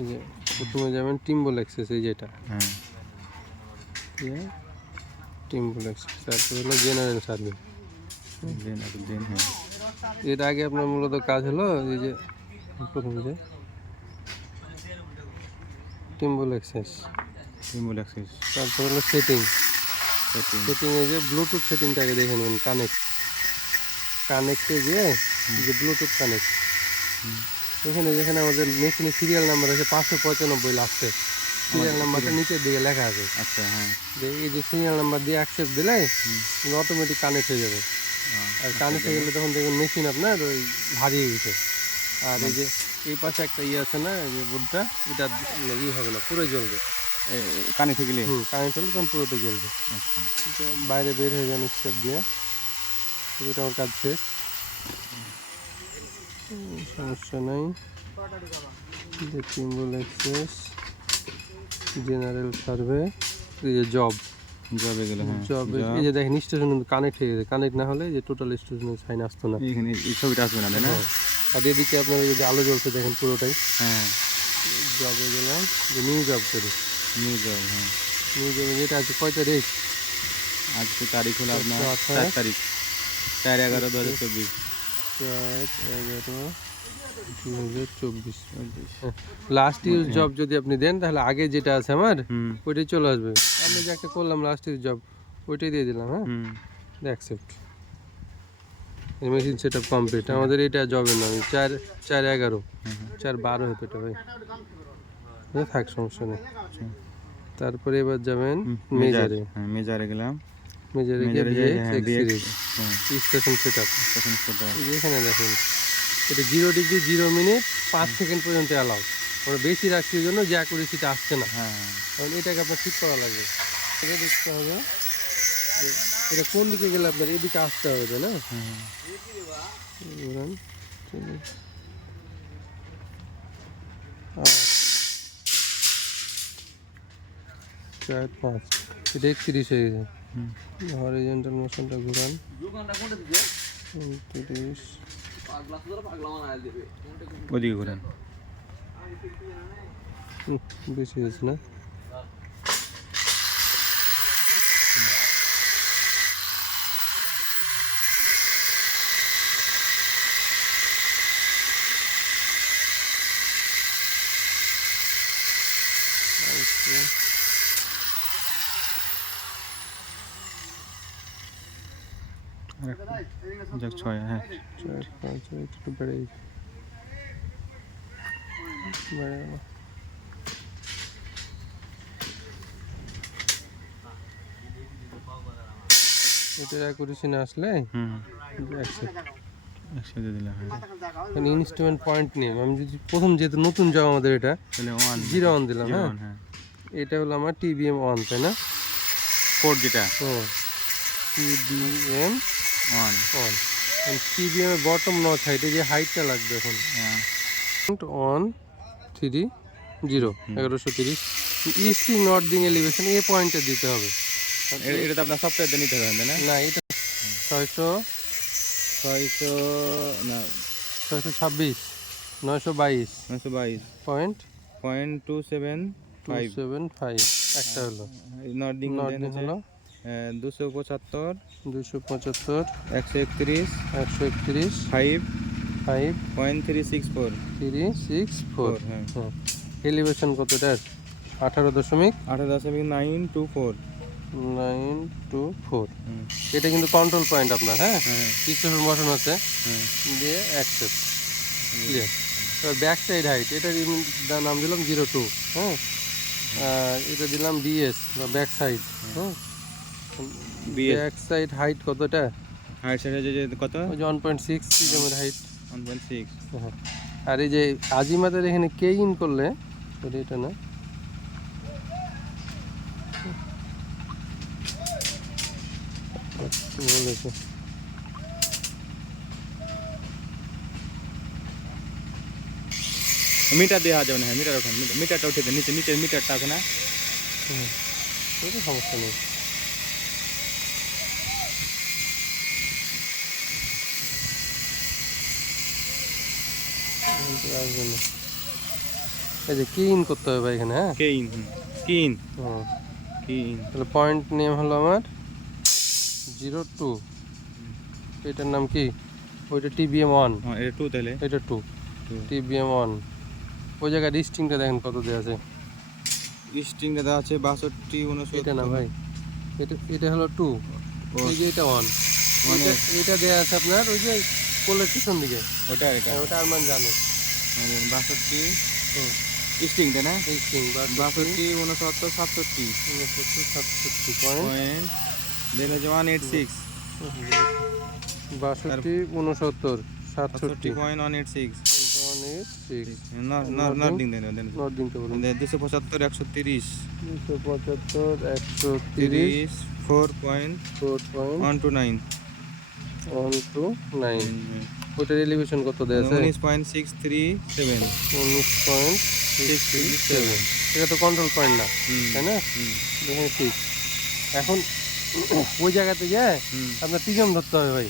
এই যে প্রথমে যাবেন টিম্বল অ্যাক্সেস, এই যেটা হ্যাঁ টিম্বল অ্যাক্সেস, তারপরে হলো জেনারেল সার্ভে। হ্যাঁ এর আগে আপনার মূলত কাজ হলো এই যে প্রথমে যে টিম্বল অ্যাক্সেস, তারপর হলো সেটিংয়ে যে ব্লুটুথ সেটিংটাকে দেখে নেবেন, কানেক্টে গিয়ে যে ব্লুটুথ কানেক্ট, এখানে যেখানে আমাদের মেশিনের সিরিয়াল নাম্বার আছে 595 লাস্টে, সিরিয়াল নাম্বারটা নিচের দিকে লেখা আছে। আচ্ছা হ্যাঁ, এই যে সিরিয়াল নাম্বার দিয়ে অ্যাকসেপ্ট দিলে অটোমেটিক কানেক্ট হয়ে যাবে। আর কানেক্ট হয়ে গেলে তখন দেখবেন মেশিন আপনার ওই ভারী গেছে। আর এই যে এই পাশে একটা ইয়ে আছে না, এই যে বোর্ডটা, এটা ইয়ে হবে না, পুরো জ্বলবে কানেক্ট হয়ে গেলে। কানেক্ট হলে তখন পুরোতে জ্বলবে। আচ্ছা বাইরে বের হয়ে যান স্টেপ দিয়ে, এটা আমার কাজ শেষ, সমস্যা নাই। টিম্বল অ্যাক্সেস, জেনারেল সার্ভে, এই যে জবে গেলে, হ্যাঁ জবে এই যে দেখেন স্টেশন কিন্তু কানেক্ট হয়ে গেছে। কানেক্ট না হলে যে টোটাল স্টেশনের সাইন আসতো না, এখানে এই ছবিটা আসবে না, তাই না? আর এদিকে আপনার এই যে আলো জ্বলছে দেখেন পুরোটাই। হ্যাঁ জবে গেলাম, যে নিউ জব করি, নিউ জব। হ্যাঁ নিউ জবে যেটা আছে কয় তারিখ, আজকে তারিখ হলো আপনার 4 তারিখ, 4/11/2024। 4/11/2024। লাস্ট ইউজ জব যদি আপনি দেন তাহলে আগে যেটা আছে আমার ওইটাই চলে আসবে। আমি যে একটা করলাম লাস্ট ইউজ জব, ওইটাই দিয়ে দিলাম। হ্যাঁ accept, machine set up complete. আমাদের এটা জবের নাম 4/11, 4/12 হতো এটা ভাই, থাক সমস্যা নেই। তারপরে এবার যাবেন মেজারে গেলাম, মেজারে গিয়ে স্টেশন সেট আপ। এখানে দেখেন এটা 0 ডিগ্রি 0 মিনিট 5 সেকেন্ড পর্যন্ত অ্যালাউ, আমরা বেশি রাখছি ওই জন্য যে অ্যাকুরেসিটা আসছে না। কারণ এটাকে আপনার ঠিক করা লাগবে। এটা দেখতে হবে যে এটা কোন দিকে গেলে আপনার এদিকে আসতে হবে, তাই না? 4/5, এটা 31 হয়ে গেছে। হরিজন্টাল মোশনটা ঘুরান, 29 ওদিকে ঘুরেন। বেশি হয়েছে না? যাক 6, হ্যাঁ 4/5 একটু বেড়ে গেছে, বেড়ে গেল। এটার অ্যাকুরেসি না আসলে ইনস্ট্রুমেন্ট পয়েন্ট নেই। আমি যদি প্রথম, যেহেতু নতুন জব আমাদের, এটা 0 দিলাম। হ্যাঁ এটা হলো আমার TBM 1, তাই না? কোড যেটা TBM 1, TBM এর বটম নচ হাইটে যে হাইটটা লাগবে এখন 130 1130 ইস্টিং নর্দিং এলিভেশন, এই পয়েন্টে দিতে হবে। এটা তো আপনার সফটওয়্যার নিতে হবে না? না, এটা 626 922 পয়েন্ট 275 একটা হলো। নর্দিং হলো 275 275 131 5.364 হ্যাঁ। এলিভেশন কত এটার? 18.924। এটা কিন্তু কন্ট্রোল পয়েন্ট আপনার। হ্যাঁ স্টেশন বসানো আছে, দিয়ে অ্যাক্সেপ্ট ক্লিয়ার। এবার ব্যাক সাইড হাইট, এটার নাম দিলাম 02। হ্যাঁ এটা দিলাম BS বা ব্যাক সাইড। হ্যাঁ ব্যাক সাইড হাইট কতটা? হাইট কত? ওই যে 1.6 যেমন হাইট 1.6। হ্যাঁ, আর এই যে আজিমাদের এখানে কে ইন করলে এটা না, বলেছে মিটার দেওয়া যাবে না। হ্যাঁ মিটার ওখানে, মিটারটা উঠে দেন, নিচে মিটারটা আছে না? সমস্যা নেই। আসবে না, এই যে কি ইন করতে হবে ভাই এখানে, হ্যাঁ। কেইন কিন হুম, কিন তাহলে পয়েন্ট নেম হলো আমার 02। এটার নাম কি? ওইটা TBM1, হ্যাঁ এটা 2 তাহলে এটা 2, TBM1। ওই জায়গায় রিস্টিংটা দেখেন কত দেওয়া আছে। স্ট্রিংটা দেওয়া আছে 62 এটা না 69 ভাই, এটা হলো 2, এই যে এটা 1। মানে এটা দেওয়া আছে আপনার ওই যে কোলের পিছন দিকে। ওটা এটা ওটা আরমান জানে। মানে 62 হুম, স্ট্রিংটা না রিস্টিং 62 69 67 67 পয়েন্ট, পয়েন্ট দেন হচ্ছে 186 62 69 67 পয়েন্ট 186 186। নট দিন দেন দেন নোট দিতে বলুন। 275 130 275 130 30 4.129 4.129। ওইটার এলিভেশন কত দেওয়া আছে? 19.637 19.637। এটা তো কন্ট্রোল পয়েন্ট না, তাই না? দেখেন ঠিক। এখন ওই জায়গাতে গিয়ে আপনার পিছন ধরতে হবে ভাই।